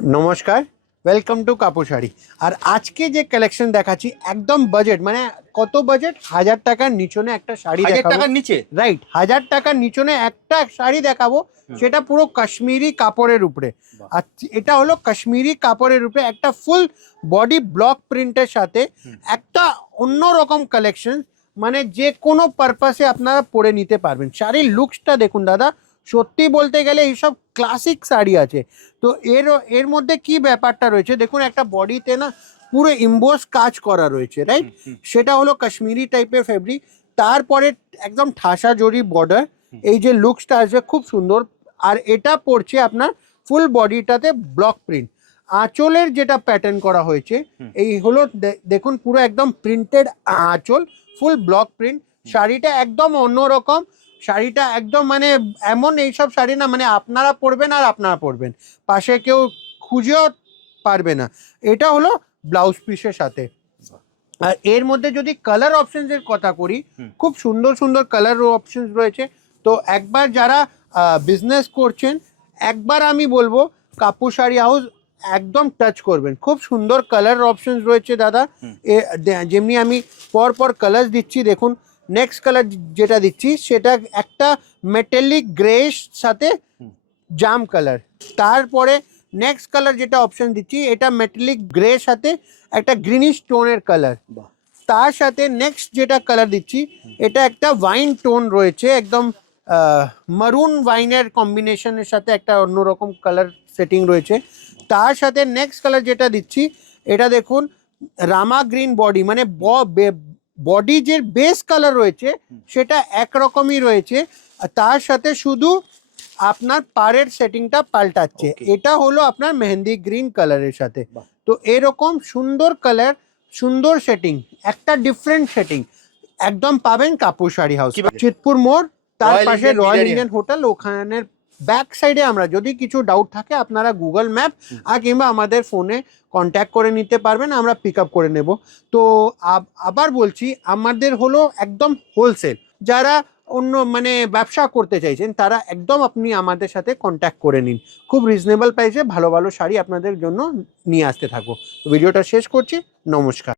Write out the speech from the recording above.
নমস্কার, welcome to কাপড় শাড়ি। আর আজকে যে কালেকশন দেখাচ্ছি একদম বাজেট, মানে কত বাজেট, 1000 টাকার নিচনে একটা শাড়ি 1000 দেখাবো। টাকার নিচে, রাইট, 1000 টাকার নিচনে একটা শাড়ি দেখাবো, সেটা পুরো কাশ্মীরি কাপড়ের উপরে। আর এটা হলো কাশ্মীরি কাপড়ের উপরে একটা ফুল বডি ব্লক প্রিন্টের সাথে একটা অন্যরকম কালেকশন, মানে যে কোনো পারপাসে আপনারা পরে নিতে পারবেন। শাড়ির লুকসটা দেখুন দাদা, সত্যি বলতে গেলে এইসব ক্লাসিক শাড়ি আছে। তো এর মধ্যে কি ব্যাপারটা রয়েছে দেখুন, একটা বডিতে না পুরো ইম্বোস কাজ করা রয়েছে, রাইট? সেটা হলো কাশ্মীরি টাইপের ফেব্রিক, তারপরে একদম ঠাসা জরি বর্ডার। এই যে লুকসটা আসবে খুব সুন্দর। আর এটা পড়ছে আপনার ফুল বডিটাতে ব্লক প্রিন্ট। আঁচলের যেটা প্যাটার্ন করা হয়েছে এই হলো দেখুন, পুরো একদম প্রিন্টেড আঁচল, ফুল ব্লক প্রিন্ট। শাড়িটা একদম অন্যরকম, শাড়িটা একদম মানে এমন এইসব শাড়ি না মানে আপনারা পরবেন আর আপনারা পরবেন, পাশে কেউ খুঁজেও পারবে না। এটা হলো ব্লাউজ পিসের সাথে। আর এর মধ্যে যদি কালার অপশনসের কথা করি, খুব সুন্দর সুন্দর কালার অপশনস রয়েছে। তো একবার যারা বিজনেস করছেন, একবার আমি বলবো কাপুর শাড়ি হাউস একদম টাচ করবেন। খুব সুন্দর কালার অপশনস রয়েছে দাদা। যেমনি আমি পর পর কালার দিচ্ছি, দেখুন নেক্সট কালার যেটা দিচ্ছি সেটা একটা মেটালিক গ্রের সাথে জাম কালার। তারপরে নেক্সট কালার যেটা অপশন দিচ্ছি এটা মেটালিক গ্রে সাথে একটা গ্রিনিশ টোনের কালার। তার সাথে নেক্সট যেটা কালার দিচ্ছি এটা একটা ওয়াইন টোন রয়েছে, একদম মারুন ওয়াইনের কম্বিনেশনের সাথে একটা অন্যরকম কালার সেটিং রয়েছে। তার সাথে নেক্সট কালার যেটা দিচ্ছি এটা দেখুন রামা গ্রিন বডি, মানে বডি যে বেস কালার রয়েছে সেটা একরকমই রয়েছে, আর তার সাথে শুধু আপনার পাড়ের সেটিংটা পাল্টাচ্ছে। এটা হলো আপনার মেহেন্দি গ্রিন কালারের সাথে। তো এরকম সুন্দর কালার, সুন্দর সেটিং, একটা ডিফারেন্ট সেটিং একদম পাবেন কাপুর শাড়ি হাউস, চিতপুর মোড়, তার পাশে রয়্যাল ইন্ডিয়ান হোটেল। ওখানের ব্যাক সাইডে। আমরা যদি কিছু ডাউট থাকে আপনারা গুগল ম্যাপ আর কিংবা আমাদের ফোনে কন্ট্যাক্ট করে নিতে পারবেন, আমরা পিক আপ করে নেব। তো আবার বলছি, আমাদের হলো একদম হোলসেল। যারা অন্য মানে ব্যবসা করতে চাইছেন তারা একদম আপনি আমাদের সাথে কন্ট্যাক্ট করে নিন, খুব রিজনেবল প্রাইসে ভালো ভালো শাড়ি আপনাদের জন্য নিয়ে আসতে থাকবো। ভিডিওটা শেষ করছি, নমস্কার।